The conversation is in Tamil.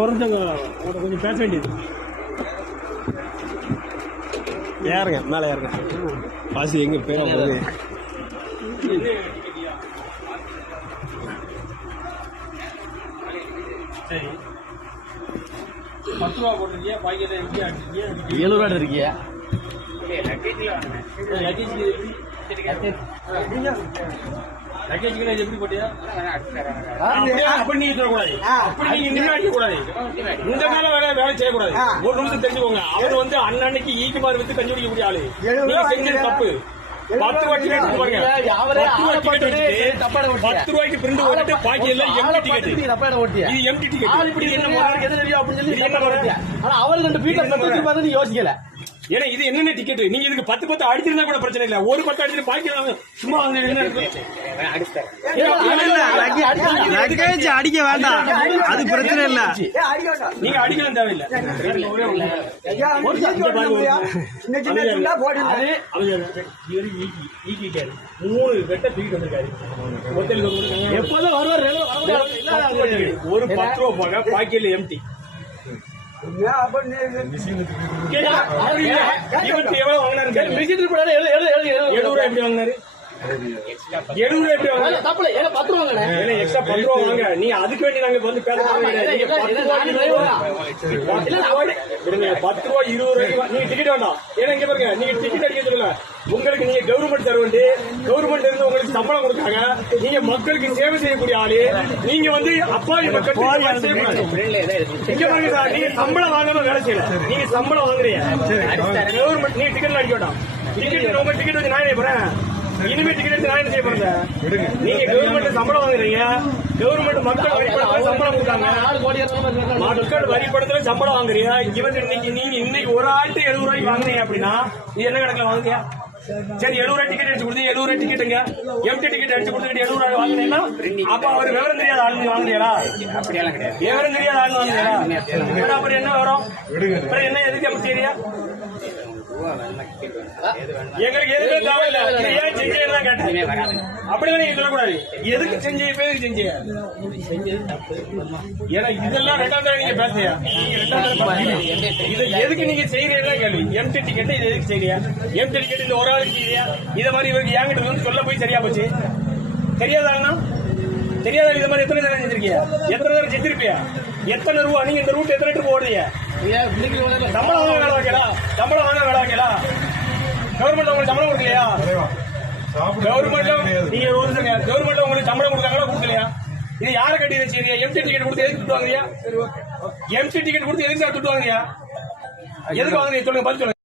ஒரு நிமிஷம் கொஞ்சம் பேச வேண்டியது. ஏறுங்க, மேலே ஏறுங்க. பாசி எங்க பேர போகுது? சரி, 10 ரூபா போட்டிருக்கியா? பாக்கெட்ல எப்படி அடிச்சிருக்கியா? 7 ரூபா இருக்கியா? லக்கேஜ் கிட்ட எப்படி போட்டியா? அப்படி நீங்க சொல்லக்கூடாது, அப்படி நீங்க நின்று அடிக்கக்கூடாது, இந்த மேல வேலை செய்யக்கூடாது. ஒரு நிமிஷம் தெரிஞ்சுக்கோங்க, அவர் வந்து அன்னன்னைக்கு ஈக்குமார் வித்து கஞ்சி குடிக்கக்கூடிய ஆளு. நீங்க செஞ்சது தப்பு. 10 ரூபாய் டிக்கெட் பாருங்க, 10 ரூபாய்க்கு பிரிண்ட் ஓட்டு பாக்கி எல்லாம் எம்டி டிக்கெட். இது எம்டி டிக்கெட். இப்படி என்ன அவர் 2 பீட்டர் நீ யோசிக்கல. ஏன்னா இது என்னென்ன டிக்கெட்? நீங்க இதுக்கு 10 அடிச்சிருந்தா கூட பிரச்சனை இல்ல. ஒரு 10 அடிச்சு பாக்கி சும்மா லக்கேஜ் அடிக்க வேண்டாம், அது பிரச்சனை இல்ல. நீங்க அடிக்கலாம் தேவையில்லை. மூணு வெட்ட தூக்கிட்டு வந்திருக்காரு. எப்போதும் வருவார். ஒரு 10 ரூபா போக பாக்கியில எம்டி. எவ்வளவு வாங்கினாரு? 70 ரூபாய் எப்படி வாங்கினாரு? 70 ரூபாய் எப்படி வாங்க? தப்புல 10 ரூபா எக்ஸ்ட்ரா 10 ரூபா வாங்க. நீ அதுக்கு வேண்டி நாங்க வந்து பேச 10 ரூபா 20 ரூபாய்க்கு நீங்க டிக்கெட் வேண்டாம். ஏன்னா இங்க பாருங்க, நீங்க டிக்கெட் அடிக்க சொல்லல. உங்களுக்கு நீங்க கவர்மெண்ட் சர்வெண்ட், கவர்மெண்ட் இருந்து உங்களுக்கு சம்பளம் கொடுத்தாங்க. நீங்க மக்களுக்கு சேவை செய்யக்கூடிய ஆளு. நீங்க வந்து அப்பாவி மக்கள் இங்க பாருங்க சார், நீங்க சம்பளம் வாங்காம வேலை செய்யல. நீங்க சம்பளம் வாங்குறீங்க கவர்மெண்ட். நீங்க டிக்கெட் அடிக்க வேண்டாம். டிக்கெட் உங்க டிக்கெட் வச்சு நான் என்ன போறேன்? இனிமே டிக்கெட் எடுத்து நான் என்ன செய்ய போறேன்? நீங்க கவர்மெண்ட் சம்பளம் வாங்குறீங்க. கவர்மெண்ட் மக்கள் வரிப்படத்துல சம்பளம் கொடுத்தாங்க. மக்கள் வரிப்படத்துல சம்பளம் வாங்குறீங்க. இவங்க நீங்க இன்னைக்கு ஒரு ஆள்கிட்ட 70 ரூபாய்க்கு வாங்குறீங்க அப்படின்னா இது என்ன கணக்குல வாங்குறியா? சரி, 70 ரூபாய் டிக்கெட் அடிச்சு கொடுத்து 70 ரூபாய் டிக்கெட்டுங்க, எம்டி டிக்கெட் அடிச்சு கொடுத்துட்டு 70 ரூபாய் வாங்கினீங்கன்னா அப்ப அவர் விவரம் தெரியாத ஆளுங்க வாங்குறீங்களா? அப்படியெல்லாம் கிடையாது. விவரம் தெரியாத ஆளுங்க வாங்குறீங்களா? அப்புறம் என்ன வரும்? அப்புறம் என்ன எதுக்கு அப்படி சரியா? எங்களுக்கு எதுவுமே தேவையில்லை. ஏன் செஞ்சேன்னு தான் கேட்டேன். அப்படிதான் நீங்க சொல்லக்கூடாது. எதுக்கு செஞ்ச பேருக்கு செஞ்ச? ஏன்னா இதெல்லாம் 2ஆம் தடவை நீங்க பேசுறியா? இது எதுக்கு நீங்க செய்யறீங்களா கேள்வி. எம்டி டிக்கெட் இது எதுக்கு செய்யறியா? எம்டி டிக்கெட் இந்த ஒரு ஆளுக்கு செய்யறியா? இதை மாதிரி இவருக்கு ஏங்கிட்டு வந்து சொல்ல போய் சரியா போச்சு. தெரியாதாங்கண்ணா? தெரியாத இது மாதிரி எத்தனை தடவை செஞ்சிருக்கியா? எத்தனை தடவை செஞ்சிருப்பியா? எத்தனை ரூபா? நீங்க இந்த ரூட் எத்தனை ட்ரிப் ஓடுறீங்க? சம்பளம் வாங்க வேலை வைக்கலா? சம்பளம் வாங்க வேலை வைக்கலா? கவர்மெண்ட் உங்களுக்கு சம்பளம் கொடுக்கலையா? கவர்மெண்ட் நீங்க கவர்மெண்ட் உங்களுக்கு சம்பளம் கொடுத்தாங்களா கொடுக்கலையா? இது யாரை கட்டி வச்சிருக்கீங்க? எம்டி டிக்கெட் கொடுத்து எதுக்கு திட்டு வாங்குறியா? எம்டி டிக்கெட் கொடுத்து எதுக்கு திட்டு வாங்குறியா? எதுக்கு வாங்குறீங்க சொல்லுங்க, பதில் சொல்லுங்க.